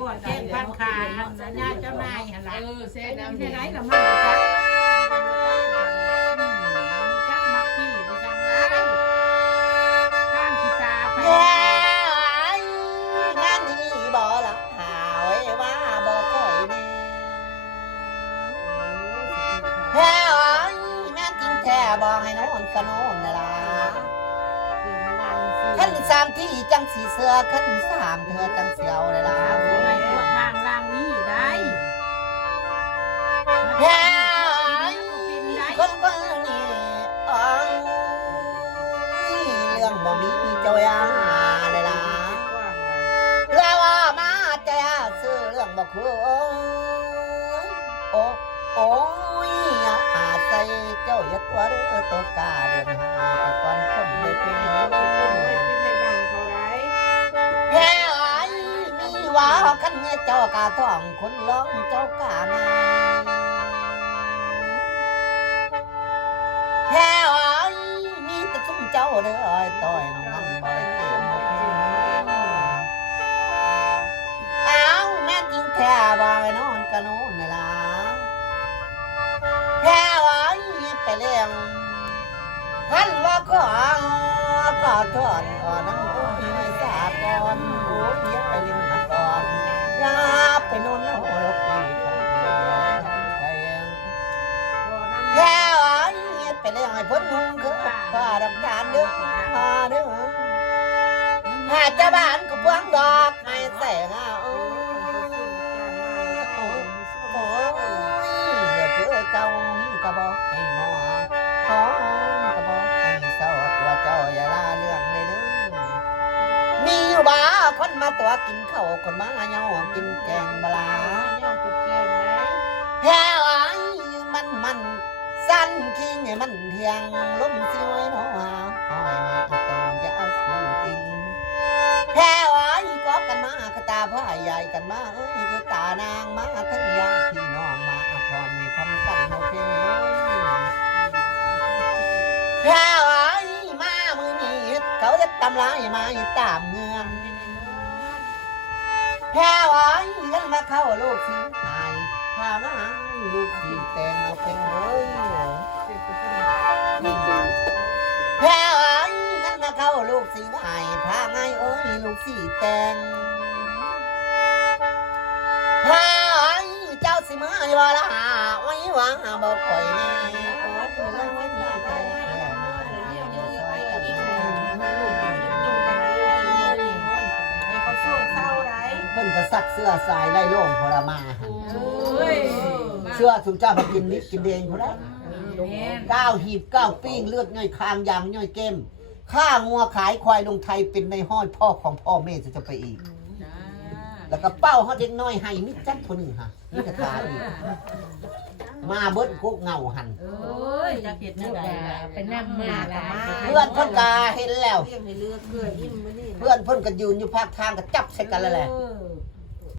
ปวดแข้งพันขาสัญญาเจ้านายหันหลังเส้นน้ำ ที่ไหนละมันจักจักมักที่ไปจังไรข้างขี้ตาไปแย่งานนี้บ่ละหาไว้ว่าบ่ค่อยมีแย่แม่จริงแท้บ่ให้นอนก็นอนนั่นล่ะขั้นสามที่จังสีเสือขั้นสามเธอจังเสียวเลยล่ะ อะไรพวกทางล่างนี้ได้ แย่คนคนนี้เรื่องบ่มีเจ้าย่าเลยล่ะแล้วว่ามาแจ้ซื้อเรื่องบ่คือโอ้ยอาใส่เจ้าอย่าตัวเรือตัวกาเดินหาแต่ก่อนคนไม่เป็นแพ้มีว่าคันเจ้ากาท่องคนร้องเจ้ากาไงแพ้มีแต่ซุ่มเจ้าเด้อต่อยน้องนั่นบ่ได้เกมบ่อ้าวแม่จริงแท้บ่นอนกะนอนนี่ล่ะแพ้ไปเลี้ยงท่านว่าก็ทอนก่อนนั่งโอ้ยสาก่อนโอ้ยไปเลี้ยงมาก่อนอย่าไปนอนแล้วรบอีกแพ้ไปเลี้ยงให้พ้นหุงคือข้ารับการเด้อหาเจ้าบ้านก็พวงดอกให้ใส่เงาโอ้ยอย่าเพื่อเก่ากระบอกให้หมอขอกระบอกให้เศร้าตัวเจ้าอย่าลาเรื่องเลยเด้อมีอยู่บ้าคนมาตัวกินข้าวคนมาเงากินแกงบลาแพ้มันสั้นขี้ไงมันเทียงล้มซิ้ยหนอหอยมาตองจะเอาสู้จริงแพ้ก็กันมาคือตาพ่อใหญ่กันมาคือตานางมาทั้งยาพี่น้องมาพร้อมมีพร้อมกันโอเคแพ้มามือนี้เขาจะตำลายมาตามเมืองแพ้ยังมาเข้าลูกสิหายพามาลูกสิแต่งเอาเป็นแพ้ยังมาเข้าลูกสิหายพาไงลูกสิแต่งพาเจ้าสิมาอยู่บ่ล่ะไว้วางบ่ค่อยแน่เพิ่นก็ซักเสื้อสายไล่โล่งพอละมาเสื้อสุนจ้ามากินนิดกินเดงพอละ9 หีบ 9 ปิ้งเลือดย่อยคางยางย่อยเกมข้างัวขายควายลงไทยเป็นในห้อยพ่อของพ่อแม่จะไปอีกแล้วก็เป้าเขาเด็กน้อยให้มิจัดคนหนึ่งฮะนี่กระทาอีกมาเบิ้ลกุ๊กเงาหันจะเห็นยังไงเป็นน้ำมาละเพื่อนเพิ่นกาเห็นแล้วเพื่อนเพิ่นก็ยืนอยู่ภาคทางก็จับใส่กันแล้วแหละ